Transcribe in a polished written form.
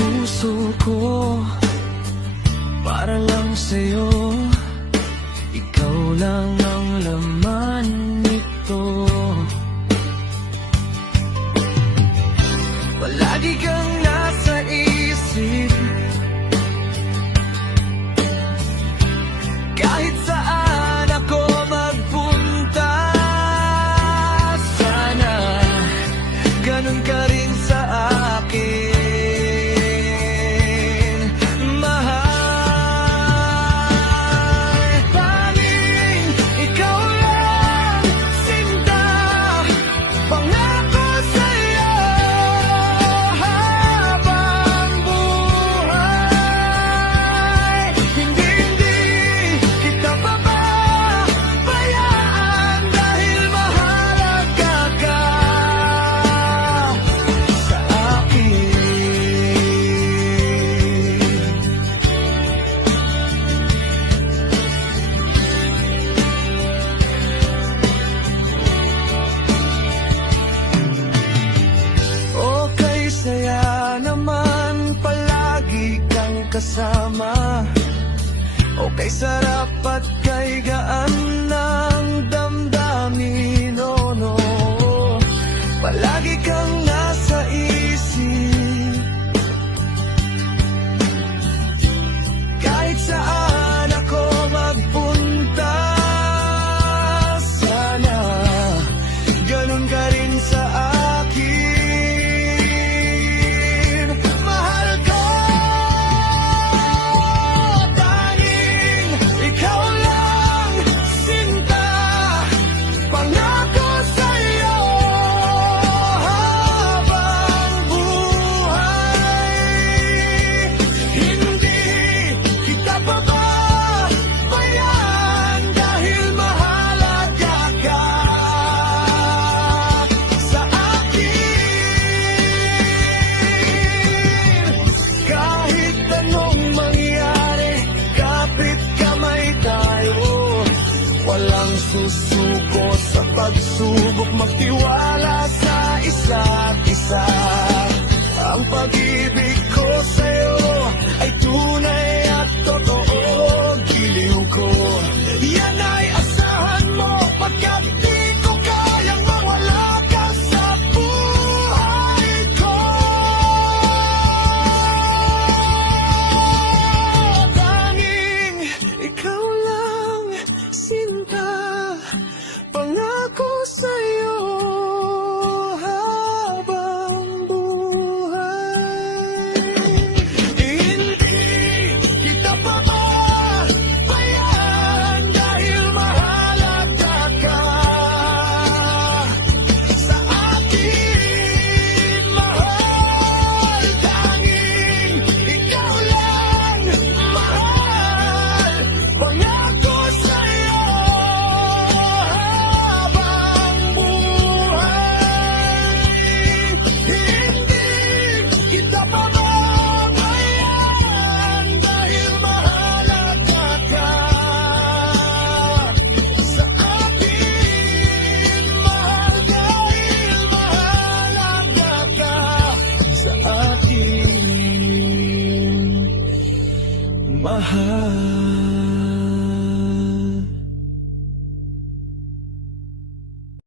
Puso ko para lang sa'yo, ikaw lang ang laman nito. Palagi kang nasa isip, kahit saan ako magpunta. Sana ganun ka rin sa akin. Saya naman palagi kang kasama, o kay sarap at kay gaan ng damdamin. Oh no, palagi kang nasa isip, kahit saan ako magpunta. Sana ganun ka rin sa akin. Walang susuko sa pagsubok, magtiwala sa isa't isa. Ang pag-ibig ko sa'yo ay tunay at totoo. Giliw ko, yan ay asahan mo, pagkat di ko kayang mawala ka sa buhay ko. Tanging ikaw lang, sinta, pangako sa'yo habang buhay. Hindi kita pababayaan dahil mahalaga ka sa akin, mahal. Tanging ikaw lang, mahal, pangako sa'yo. Mahal.